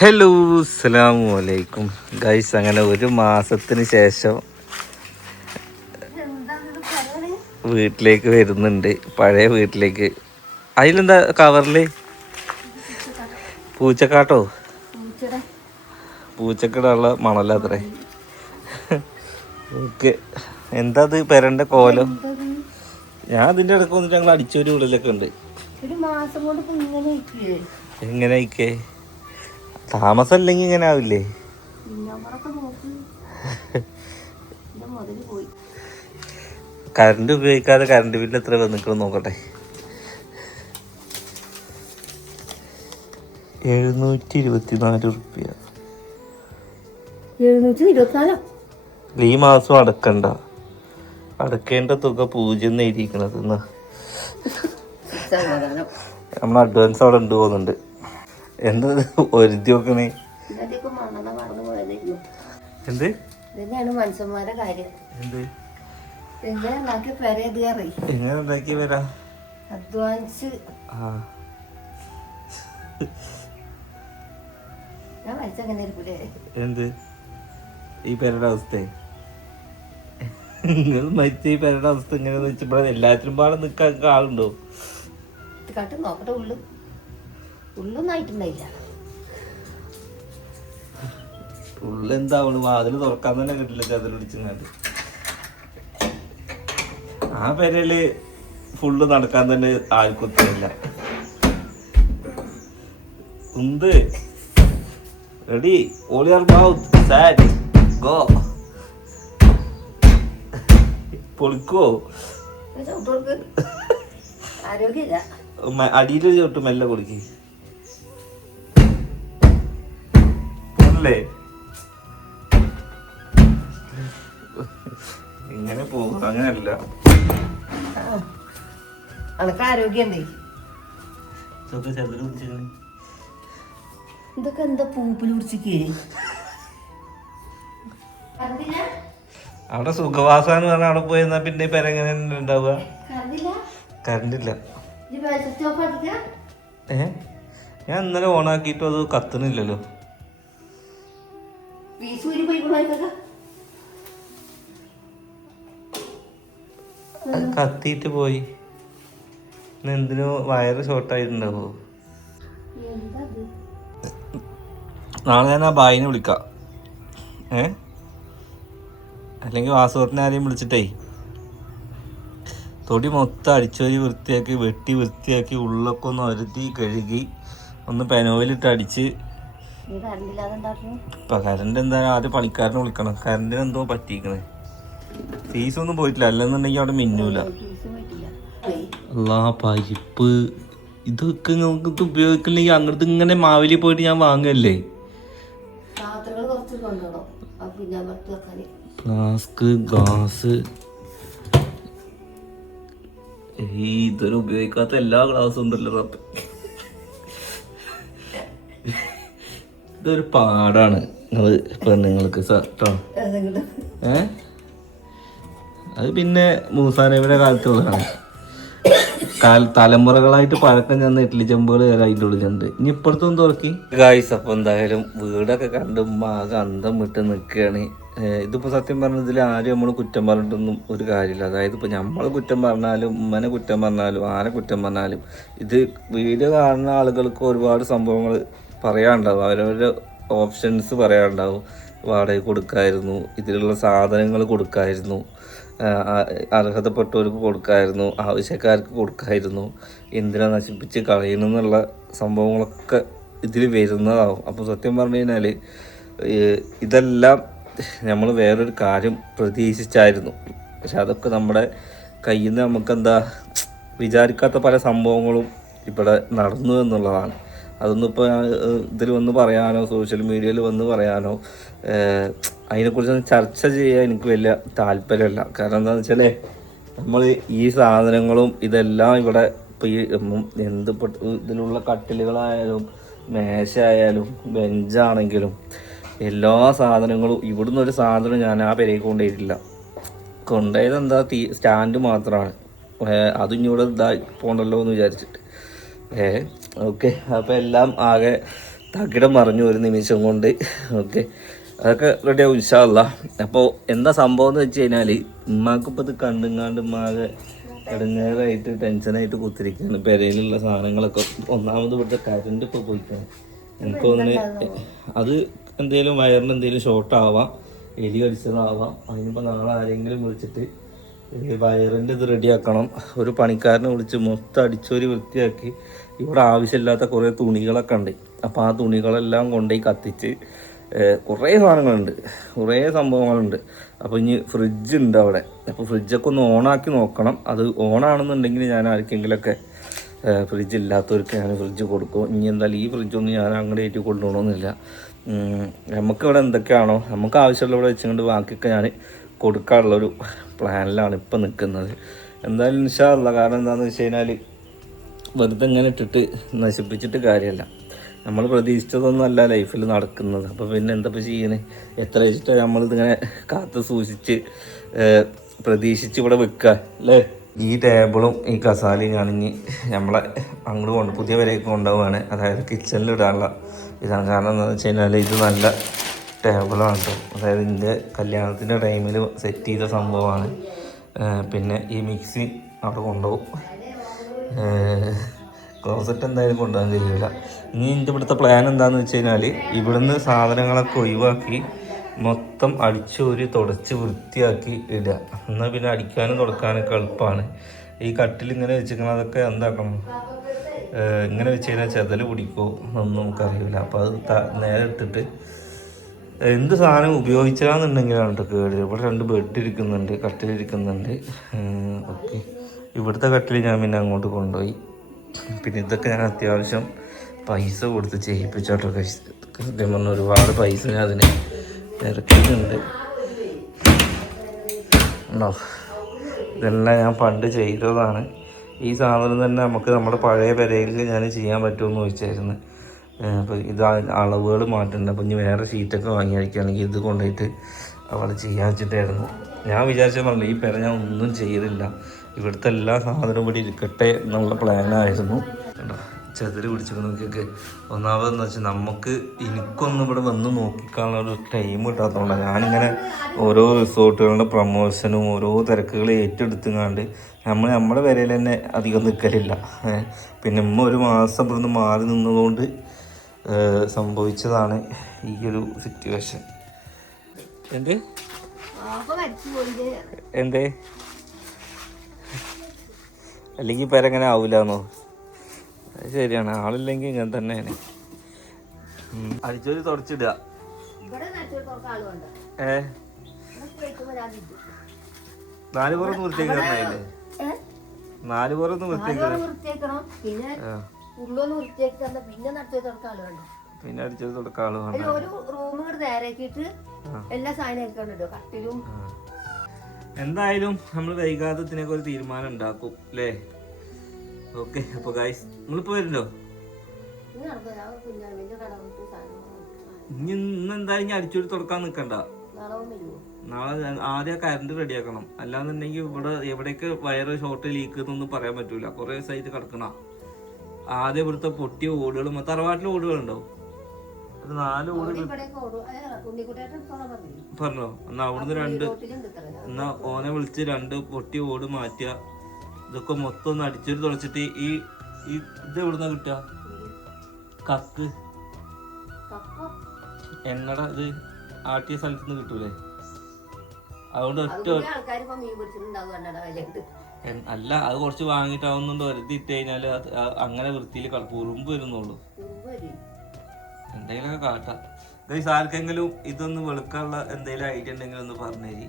Hello അസ്സലാമു അലൈക്കും guys. അങ്ങനെ ഒരു മാസത്തിന് ശേഷം വീട്ടിലേക്ക് വരുന്നുണ്ട്, പഴയ വീട്ടിലേക്ക്. അതിലെന്താ കവറില്? പൂച്ചക്കാട്ടോ? പൂച്ചക്കടയുള്ള മണലത്രേ. ഓക്കെ, എന്താ അത് പെരണ്ട കോലം? ഞാൻ അതിൻ്റെ ഇടയ്ക്ക് വന്നിട്ട് ഞങ്ങൾ അടിച്ചൊരു ഉള്ളിലൊക്കെ ഉണ്ട്. എങ്ങനെ അയക്കേ? താമസം അല്ലെങ്കിൽ ഇങ്ങനെ ആവില്ലേ? കറണ്ട് ഉപയോഗിക്കാതെ കറണ്ട് ബില്ല് എത്ര വന്നിക്കണം നോക്കട്ടെ. 724 റുപ്യ. ഈ മാസം അടക്കണ്ട, അടക്കേണ്ട തുക 0 എഴുതിയിരിക്കണത്. നമ്മൾ അഡ്വാൻസ് അവിടെ ഉണ്ട് പോകുന്നുണ്ട്. എന്താ ഒരുതി നോക്കണേ? എന്ത് മനുഷ്യന്മാരെ കാര്യം എന്ത് എങ്ങനെ ഉണ്ടാക്കി വരാ? അധ്വാനിച്ച് ഞാൻ മരിച്ചങ്ങനെ ഇരിക്കൂലേ? എന്ത് ഈ പേരുടെ അവസ്ഥ? നിങ്ങൾ മരിച്ച ഈ പേരുടെ അവസ്ഥ ഇങ്ങനെ വെച്ചപ്പോ എല്ലാത്തിനും പാടെ നിക്കാൻ ആളുണ്ടോ? കാട്ട് നോക്കട്ടെ. ഉള്ളൊന്നും ആയിട്ടുണ്ടായില്ല. ഉള്ളെന്താ വാതില് തുറക്കാൻ തന്നെ കിട്ടില്ല, ചതിലൊടിച്ചങ്ങാണ്ട്. ആ പേരയില് ഫുള്ള് നടക്കാൻ തന്നെ ആൾക്കൊത്തില്ല. എന്ത് റെഡി? ഓൾ യുവർ മൗത്ത് സാറ്റ് ഗോ. പൊളിക്കോ? ആരോഗ്യമില്ല. അടിയിലൊരു ചോട്ട് മെല്ലെ കൊടുക്കി അല്ലേ? ഇങ്ങനെ പോകും, അങ്ങനെയല്ല. അനക്ക് ആരോഗ്യണ്ടേ? ഇതൊക്കെ എന്താ പൂപ്പിൽ പിടിച്ചിക്കേ? അവിടെ സുഖവാസാന്ന് പറഞ്ഞ അവിടെ പോയെന്നാ പിന്നെ പെരങ്ങനെ ഉണ്ടാവുക? കറണ്ടില്ല. ഞാൻ ഇന്നലെ ഓണാക്കിയിട്ടും അത് കത്തുന്നില്ലല്ലോ. കത്തിയിട്ട് പോയി. എന്തിനോ വയറ് ഷോർട്ടായിട്ടുണ്ടാവോ? നാളെ ഞാൻ ആ ബായിനെ വിളിക്കാം. അല്ലെങ്കിൽ വാസോട്ടിനെ ആരെയും വിളിച്ചിട്ടേ തൊടി മൊത്തം അടിച്ചൊരി വൃത്തിയാക്കി വെട്ടി വൃത്തിയാക്കി ഉള്ളൊക്കെ ഒന്ന് ഒരുത്തി കഴുകി ഒന്ന് പെനോയിലിട്ട് അടിച്ച്. ഇപ്പം കറണ്ട് എന്താ ആദ്യം പണിക്കാരനെ വിളിക്കണം. കറണ്ടിന് എന്തോ പറ്റിക്കണേ. ഫീസൊന്നും പോയിട്ടില്ല, അല്ലെന്നുണ്ടെങ്കിൽ അവിടെ മിന്നൂല. അല്ലാ പരിപ്പ് ഇതൊക്കെ നമുക്ക് ഇത് ഉപയോഗിക്കില്ലെങ്കിൽ അങ്ങോട്ട് ഇങ്ങനെ മാവേലി പോയിട്ട് ഞാൻ വാങ്ങല്ലേ. ഫ്ലാസ്ക്, ഗ്ലാസ്, ഇതൊരു ഉപയോഗിക്കാത്ത എല്ലാ ഗ്ലാസും ഉണ്ടല്ലോ റബ്ബ്. ഇതൊരു പാടാണ് നിങ്ങള് പെണ്ണുങ്ങൾക്ക് കേട്ടോ. അത് പിന്നെ മൂസാനബിയുടെ കാലത്തുള്ളതാണ്. തലമുറകളായിട്ട് പഴക്കം ചെന്ന ഇഡ്ഡലി ചെമ്പുകൾ വരെ അതിൻ്റെ ഉള്ളിലുണ്ട്. ഇനി ഇപ്പുറത്തൊന്നും തുറക്കി ഗായ്സ്. അപ്പോൾ എന്തായാലും വീടൊക്കെ കണ്ട് ആകെ അന്തം വിട്ട് നിൽക്കുകയാണ്. ഇതിപ്പോൾ സത്യം പറഞ്ഞാൽ ഇതിൽ ആരും നമ്മൾ കുറ്റം പറഞ്ഞിട്ടൊന്നും ഒരു കാര്യമില്ല. അതായത് ഇപ്പോൾ നമ്മൾ കുറ്റം പറഞ്ഞാലും ഉമ്മനെ കുറ്റം പറഞ്ഞാലും ആരെ കുറ്റം പറഞ്ഞാലും ഇത് വീഡിയോ കാണുന്ന ആളുകൾക്ക് ഒരുപാട് സംഭവങ്ങൾ പറയാനുണ്ടാവും. അവരവരുടെ ഓപ്ഷൻസ് പറയാനുണ്ടാവും. വാടക കൊടുക്കായിരുന്നു, ഇതിലുള്ള സാധനങ്ങൾ കൊടുക്കായിരുന്നു, അർഹതപ്പെട്ടവർക്ക് കൊടുക്കായിരുന്നു, ആവശ്യക്കാർക്ക് കൊടുക്കായിരുന്നു, എന്തിനാ നശിപ്പിച്ച് കളയണമെന്നുള്ള സംഭവങ്ങളൊക്കെ ഇതിൽ വരുന്നതാവും. അപ്പോൾ സത്യം പറഞ്ഞു കഴിഞ്ഞാൽ ഇതെല്ലാം നമ്മൾ വേറൊരു കാര്യം പ്രതീക്ഷിച്ചായിരുന്നു. പക്ഷെ അതൊക്കെ നമ്മുടെ കയ്യിൽ നിന്ന് നമുക്കെന്താ വിചാരിക്കാത്ത പല സംഭവങ്ങളും ഇവിടെ നടന്നു എന്നുള്ളതാണ്. അതൊന്നും ഇപ്പോൾ ഇതിൽ വന്ന് പറയാനോ സോഷ്യൽ മീഡിയയിൽ വന്ന് പറയാനോ അതിനെക്കുറിച്ചൊന്നും ചർച്ച ചെയ്യാൻ എനിക്ക് വലിയ താല്പര്യമല്ല. കാരണം എന്താണെന്ന് വെച്ചാൽ നമ്മൾ ഈ സാധനങ്ങളും ഇതെല്ലാം ഇവിടെ ഇപ്പോൾ ഈ ഇതിലുള്ള കട്ടിലുകളായാലും മേശ ആയാലും ബെഞ്ചാണെങ്കിലും എല്ലാ സാധനങ്ങളും ഇവിടുന്ന് ഒരു സാധനം ഞാൻ ആ പെരേക്ക് കൊണ്ടുപോയിട്ടില്ല. കൊണ്ടുപോയത് എന്താ സ്റ്റാൻഡ് മാത്രമാണ്. അതും ഇനി ഇവിടെ പോകണ്ടല്ലോ എന്ന് വിചാരിച്ചിട്ട്. ഓക്കെ, അപ്പോൾ എല്ലാം ആകെ തകിടം മറിഞ്ഞു ഒരു നിമിഷം കൊണ്ട്. ഓക്കെ, അതൊക്കെ റെഡിയാവും ഇൻഷാ അല്ലാഹ്. അപ്പോൾ എന്താ സംഭവം എന്ന് വെച്ച് കഴിഞ്ഞാൽ ഉമ്മാക്കിപ്പോൾ ഇത് കണ്ടുങ്ങാണ്ട് ഉമ്മാകെ ഇടങ്ങേറായിട്ട് ടെൻഷനായിട്ട് കുത്തിരിക്കുകയാണ്. പെരയിലുള്ള സാധനങ്ങളൊക്കെ ഒന്നാമത് ഇവിടുത്തെ കറണ്ട് ഇപ്പോൾ പോയിട്ടാണ്. എനിക്ക് തോന്നുന്നത് അത് എന്തെങ്കിലും വയറിന് എന്തെങ്കിലും ഷോർട്ടാവാം, എലി കടിച്ചതാവാം. അതിനിപ്പോൾ നാളെ ആരെങ്കിലും വിളിച്ചിട്ട് വയറിൻ്റെ ഇത് റെഡിയാക്കണം. ഒരു പണിക്കാരനെ വിളിച്ച് മൊത്തം അടിച്ചൊരു വൃത്തിയാക്കി. ഇവിടെ ആവശ്യമില്ലാത്ത കുറേ തുണികളൊക്കെ ഉണ്ട്. അപ്പോൾ ആ തുണികളെല്ലാം കൊണ്ടുപോയി കത്തിച്ച് കുറേ സാധനങ്ങളുണ്ട്, കുറേ സംഭവങ്ങളുണ്ട്. അപ്പോൾ ഇനി ഫ്രിഡ്ജ് ഉണ്ട് അവിടെ. അപ്പോൾ ഫ്രിഡ്ജൊക്കെ ഒന്ന് ഓണാക്കി നോക്കണം. അത് ഓണാണെന്നുണ്ടെങ്കിൽ ഞാൻ ആർക്കെങ്കിലുമൊക്കെ ഫ്രിഡ്ജ് ഇല്ലാത്തവർക്ക് ഞാൻ ഫ്രിഡ്ജ് കൊടുക്കും. ഇനി എന്തായാലും ഈ ഫ്രിഡ്ജൊന്നും ഞാൻ അങ്ങോട്ട് ഏറ്റി കൊണ്ടുപോകണമെന്നില്ല. നമുക്കിവിടെ എന്തൊക്കെയാണോ നമുക്ക് ആവശ്യമുള്ള ഇവിടെ വെച്ചുകൊണ്ട് ബാക്കിയൊക്കെ ഞാൻ കൊടുക്കാനുള്ളൊരു പ്ലാനിലാണ് ഇപ്പം നിൽക്കുന്നത്. എന്തായാലും ഇൻഷാ അല്ലാഹ്. കാരണം എന്താണെന്ന് വെച്ച് കഴിഞ്ഞാൽ വെറുതെ ഇങ്ങനെ ഇട്ടിട്ട് നശിപ്പിച്ചിട്ട് കാര്യമല്ല. നമ്മൾ പ്രതീക്ഷിച്ചതൊന്നും അല്ല ലൈഫിൽ നടക്കുന്നത്. അപ്പോൾ പിന്നെ എന്താ ചെയ്യുന്നത്? എത്ര വെച്ചിട്ടാണ് നമ്മളിതിങ്ങനെ കാത്ത് സൂക്ഷിച്ച് പ്രതീക്ഷിച്ച് ഇവിടെ വെക്കുക അല്ലേ? ഈ ടേബിളും ഈ കസാലയും ഞാനിഞ്ഞ് നമ്മളെ അങ്ങോട്ട് പുതിയ വരേക്ക് കൊണ്ടുപോവാണ്. അതായത് കിച്ചണിലിടാനുള്ള ഇതാണ്. കാരണം എന്താണെന്ന് വെച്ച് കഴിഞ്ഞാൽ ഇത് നല്ല ടേബിളാണ് കേട്ടോ. അതായത് എൻ്റെ കല്യാണത്തിൻ്റെ ടൈമിൽ സെറ്റ് ചെയ്ത സംഭവമാണ്. പിന്നെ ഈ മിക്സി അവിടെ കൊണ്ടുപോകും. ക്ലോസറ്റ് എന്തായാലും കൊണ്ടുപോകാൻ കഴിയില്ല. ഇനി എൻ്റെ ഇവിടുത്തെ പ്ലാൻ എന്താണെന്ന് വെച്ച് കഴിഞ്ഞാൽ ഇവിടുന്ന് സാധനങ്ങളൊക്കെ ഒഴിവാക്കി മൊത്തം അടിച്ചോരി തുടച്ച് വൃത്തിയാക്കി ഇടുക. എന്നാൽ പിന്നെ അടിക്കാനും തുടക്കാനൊക്കെ എളുപ്പമാണ്. ഈ കട്ടിൽ ഇങ്ങനെ വെച്ചിരിക്കണതൊക്കെ എന്താക്കണം, ഇങ്ങനെ വെച്ച് കഴിഞ്ഞാൽ ചെതൽ പിടിക്കുമോ എന്നൊന്നും നമുക്കറിയില്ല. അപ്പോൾ അത് നേരെ ഇട്ടിട്ട് എന്ത് സാധനം ഉപയോഗിച്ചാന്നുണ്ടെങ്കിലാണ് കേട്ടോ കേട്. ഇവിടെ 2 ബെഡ് ഇരിക്കുന്നുണ്ട്, കട്ടിലിരിക്കുന്നുണ്ട്. ഓക്കെ, ഇവിടുത്തെ കട്ടിൽ ഞാൻ പിന്നെ അങ്ങോട്ട് കൊണ്ടുപോയി. പിന്നെ ഇതൊക്കെ ഞാൻ അത്യാവശ്യം പൈസ കൊടുത്ത് ചെയ്യിപ്പിച്ചോട്ടോ. കൃത്യം പറഞ്ഞാൽ ഒരുപാട് പൈസ ഞാൻ അതിന് ഇറക്കിയിട്ടുണ്ട്. ഉണ്ടോ? ഇതെല്ലാം ഞാൻ പണ്ട് ചെയ്തതാണ്. ഈ സാധനം തന്നെ നമുക്ക് നമ്മുടെ പഴയ പെരയിൽ ഞാൻ ചെയ്യാൻ പറ്റുമെന്ന് ചോദിച്ചായിരുന്നു. അപ്പോൾ ഇത് അളവുകൾ മാറ്റുന്നുണ്ട്. അപ്പോൾ ഇനി വേറെ ഷീറ്റൊക്കെ വാങ്ങി അടിക്കുകയാണെങ്കിൽ ഇത് കൊണ്ടുപോയിട്ട് അവിടെ ചെയ്യാൻ വെച്ചിട്ടായിരുന്നു. ഞാൻ വിചാരിച്ച പറഞ്ഞില്ല, ഈ പെര ഞാൻ ഒന്നും ചെയ്തില്ല. ഇവിടുത്തെ എല്ലാ സാധനവും ഇവിടെ ഇരിക്കട്ടെ എന്നുള്ള പ്ലാനായിരുന്നു. കേട്ടോ, ചെതിര് പിടിച്ചിരുന്നൊക്കെ. ഒന്നാമതെന്ന് വെച്ചാൽ നമുക്ക് എനിക്കൊന്നും ഇവിടെ വന്ന് നോക്കിക്കാനുള്ള ഒരു ടൈം കിട്ടാത്തതുകൊണ്ടാണ് ഞാനിങ്ങനെ ഓരോ റിസോർട്ടുകളുടെ പ്രൊമോഷനും ഓരോ തിരക്കുകൾ ഏറ്റെടുത്തുങ്ങാണ്ട് നമ്മുടെ വരയിൽ തന്നെ അധികം നിൽക്കലില്ല. പിന്നെ ഒരു മാസം ഇവിടുന്ന് മാറി നിന്നതുകൊണ്ട് സംഭവിച്ചതാണ് ഈ ഒരു സിറ്റുവേഷൻ. എന്തേ അല്ലെങ്കിൽ പേരെങ്ങനെ ആവൂലെന്നോ? അത് ശരിയാണ്, ആളില്ലെങ്കിൽ ഇങ്ങനെ തന്നെയാണ്. അടിച്ചോരി തുടച്ചിടുക. 4 പുറത്ത് വൃത്തിയാക്കില്ലേ? 4 പുറത്ത് വൃത്തിയാക്കണം. പിന്നെ അടിച്ചോരി തുടക്കാൻ ആള് വേണ്ട. ഒരു റൂം നേരെയാക്കിയിട്ട് എല്ലാ സാധനവും കട്ടിലും. എന്തായാലും നമ്മൾ വൈകാതെ ഇതിനൊക്കെ ഒരു തീരുമാനം ഉണ്ടാക്കും അല്ലേ? ഓക്കെ, അപ്പോൾ ഗൈസ് നിങ്ങളിപ്പോൾ വരുന്നുണ്ടോ? ഇനി ഇന്നെന്തായാലും ഞാൻ അടിച്ചോടി തുടക്കാൻ നിൽക്കണ്ട. നാളെ ആദ്യം കറണ്ട് റെഡിയാക്കണം. അല്ലാന്നുണ്ടെങ്കിൽ ഇവിടെ എവിടെയൊക്കെ വയറ് ഷോർട്ട് ലീക്ക് എന്നൊന്നും പറയാൻ പറ്റൂല. കുറേ ദിവസമായിട്ട് കിടക്കണ. ആദ്യം ഇവിടുത്തെ പൊട്ടിയ ഓടുകളും തറവാട്ടിലെ ഓടുകളുണ്ടോ? ഒരു 4 ഓട് പറഞ്ഞോ. എന്നാ അവിടുന്ന് എന്നാ ഓനെ വിളിച്ച് 2 പൊട്ടിയ ഓട് മാറ്റുക. ഇതൊക്കെ മൊത്തം ഒന്ന് അടിച്ചൊരു തുടച്ചിട്ട് ഈ ഇത് എവിടുന്നാ കിട്ടുക? കക്ക് എണ്ണട ഇത് ആട്ടിയ സ്ഥലത്ത് നിന്ന് കിട്ടൂലേ? അതുകൊണ്ട് അല്ല, അത് കുറച്ച് വാങ്ങിയിട്ടാവുന്നുണ്ട്. വെറുതെ ഇട്ട് കഴിഞ്ഞാല് അങ്ങനെ വൃത്തിയിൽ ഉറുമ്പ് വരുന്നുള്ളൂ. എന്തെങ്കിലുമൊക്കെ കാട്ടാം. ഗൈസ്, ആർക്കെങ്കിലും ഇതൊന്ന് വെളുക്കാനുള്ള എന്തെങ്കിലും ഐഡിയ ഉണ്ടെങ്കിൽ ഒന്ന് പറഞ്ഞു തരി.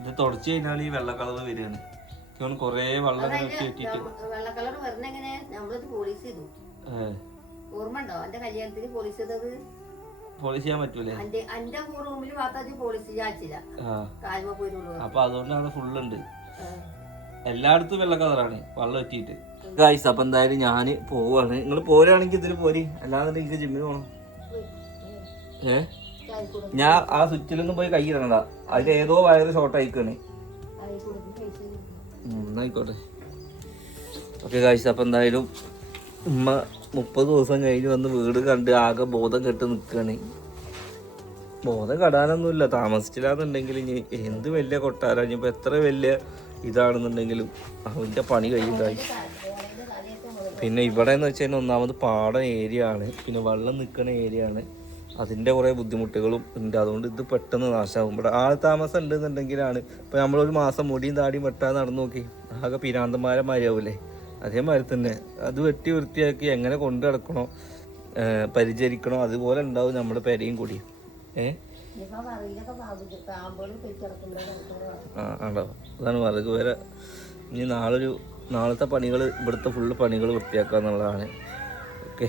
ഇത് തുടച്ചു കഴിഞ്ഞാൽ ഈ വെള്ള കളർ വരികയാണ്. കൊറേ വെള്ളം വെട്ടിട്ട് പോളിഷ് ചെയ്യാൻ പറ്റൂലേ? അപ്പൊ അതുകൊണ്ടാണ് ഫുള്ളുണ്ട്. എല്ലായിടത്തും വെള്ള കളറാണ് വെള്ളം വെട്ടിയിട്ട്. ഗൈസ്, അപ്പൊ എന്തായാലും ഞാന് പോവാണ്. നിങ്ങൾ പോരാണെങ്കിൽ ഇതിന് പോരി, അല്ലാതെ എനിക്ക് ജിമ്മിന് പോണം. ഞാൻ ആ സ്വിച്ചിലൊന്നും പോയി കൈ ഇടണ്ട. അതിൽ ഏതോ വയറ് ഷോർട്ട് ആയിക്കാണ്. ആയിക്കോട്ടെ. ഓക്കെ ഗൈസ്, അപ്പൊ എന്തായാലും ഉമ്മ 30 ദിവസം കഴിഞ്ഞ് വന്ന് വീട് കണ്ട് ആകെ ബോധം കെട്ട് നിൽക്കുകയാണ്. ബോധം കെടാനൊന്നുമില്ല, താമസിച്ചില്ലാന്നുണ്ടെങ്കിൽ ഇനി എന്ത് വലിയ കൊട്ടാരം, ഇനിയിപ്പോൾ എത്ര വലിയ ഇതാണെന്നുണ്ടെങ്കിലും അവൻ്റെ പണി കഴിയുണ്ടായി. പിന്നെ ഇവിടെ എന്ന് വെച്ച് കഴിഞ്ഞാൽ ഒന്നാമത് പാടം ഏരിയ ആണ്, പിന്നെ വെള്ളം നിൽക്കുന്ന ഏരിയ ആണ്. അതിൻ്റെ കുറേ ബുദ്ധിമുട്ടുകളും ഉണ്ട്. അതുകൊണ്ട് ഇത് പെട്ടെന്ന് നാശമാകും. ഇവിടെ ആൾ താമസം ഉണ്ടെന്നുണ്ടെങ്കിലാണ് ഇപ്പോൾ നമ്മളൊരു മാസം മുടിയും താടിയും വെട്ടാതെ നടന്നു നോക്കി ആകെ പിരാന്തന്മാരെ മാരിയാവൂലേ, അതേമാതിരി തന്നെ അത് വെട്ടി വൃത്തിയാക്കി എങ്ങനെ കൊണ്ടു നടക്കണോ പരിചരിക്കണോ അതുപോലെ ഉണ്ടാവും നമ്മുടെ പെരയും കൂടി. ആണോ, അതാണ് വറക് വരെ. ഇനി നാളത്തെ പണികൾ ഇവിടുത്തെ ഫുള്ള് പണികൾ വൃത്തിയാക്കുക എന്നുള്ളതാണ്. ഓക്കെ.